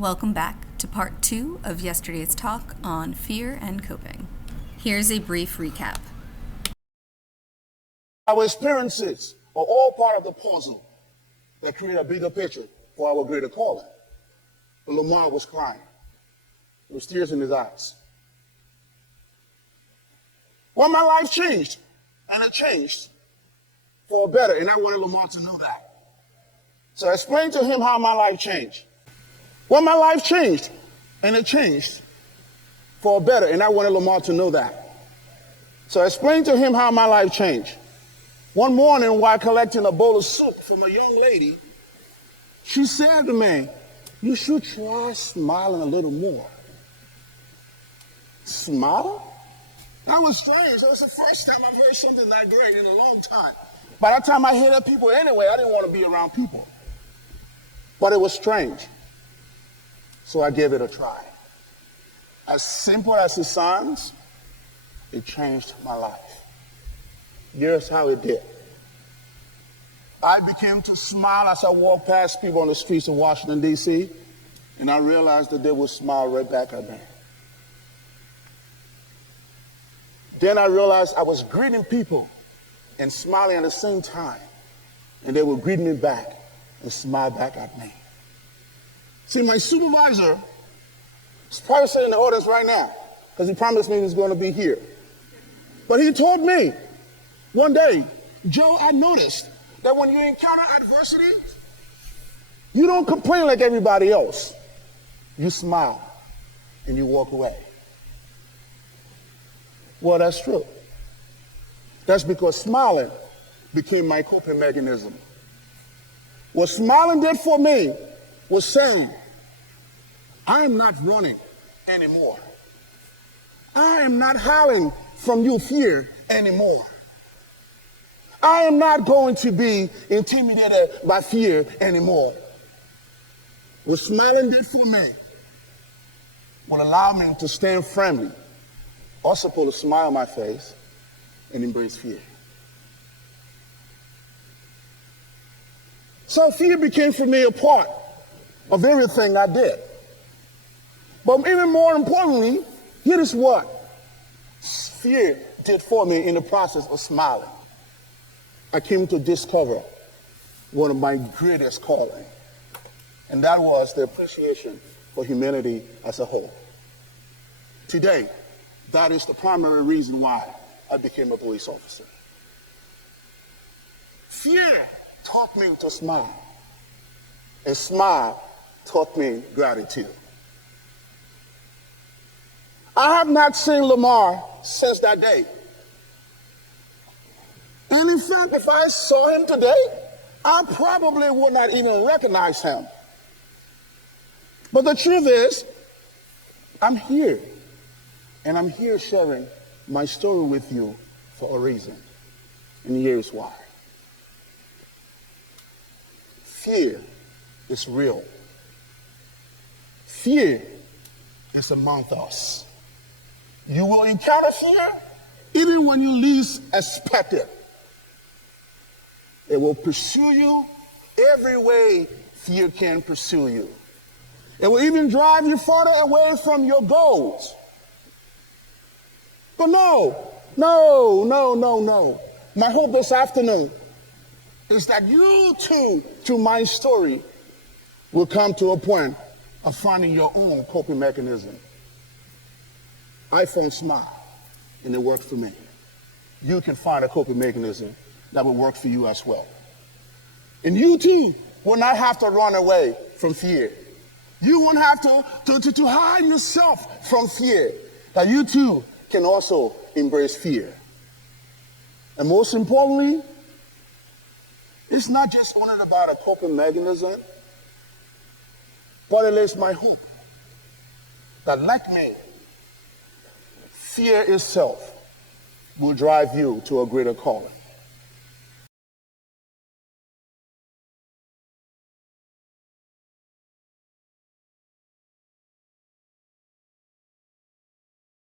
Welcome back to part 2 of yesterday's talk on fear and coping. Here's a brief recap. Our experiences are all part of the puzzle that create a bigger picture for our greater calling. But Lamar was crying. There was tears in his eyes. Well, my life changed, and it changed for better, and I wanted Lamar to know that. So I explained to him how my life changed. Well, my life changed, and it changed for better, and I wanted Lamar to know that. So I explained to him how my life changed. One morning, while collecting a bowl of soup from a young lady, she said to me, "You should try smiling a little more." Smile? That was strange. That was the first time I've heard something that great in a long time. By that time I hated people anyway, I didn't want to be around people. But it was strange. So I gave it a try. As simple as it sounds, it changed my life. Here's how it did. I began to smile as I walked past people on the streets of Washington, D.C., and I realized that they would smile right back at me. Then I realized I was greeting people and smiling at the same time, and they would greet me back and smile back at me. See, my supervisor is probably sitting in the audience right now because he promised me he was going to be here. But he told me one day, "Joe, I noticed that when you encounter adversity, you don't complain like everybody else. You smile and you walk away." Well, that's true. That's because smiling became my coping mechanism. What smiling did for me was saying, I am not running anymore. I am not hiding from your fear anymore. I am not going to be intimidated by fear anymore. What smiling did for me will allow me to stand firmly, also put a smile on my face, and embrace fear. So fear became for me a part of everything I did. But even more importantly, here is what fear did for me in the process of smiling. I came to discover one of my greatest callings, and that was the appreciation for humanity as a whole. Today, that is the primary reason why I became a police officer. Fear taught me to smile, and smile taught me gratitude. I have not seen Lamar since that day. And in fact, if I saw him today, I probably would not even recognize him. But the truth is, I'm here. And I'm here sharing my story with you for a reason. And here's why. Fear is real. Fear is among us. You will encounter fear even when you least expect it. It will pursue you every way fear can pursue you. It will even drive you farther away from your goals. But no. My hope this afternoon is that you too, through my story, will come to a point of finding your own coping mechanism. I found smile, and it worked for me. You can find a coping mechanism that will work for you as well. And you too will not have to run away from fear. You won't have to hide yourself from fear. That you too can also embrace fear. And most importantly, it's not just only about a coping mechanism, but it is my hope that, like me, fear itself will drive you to a greater calling.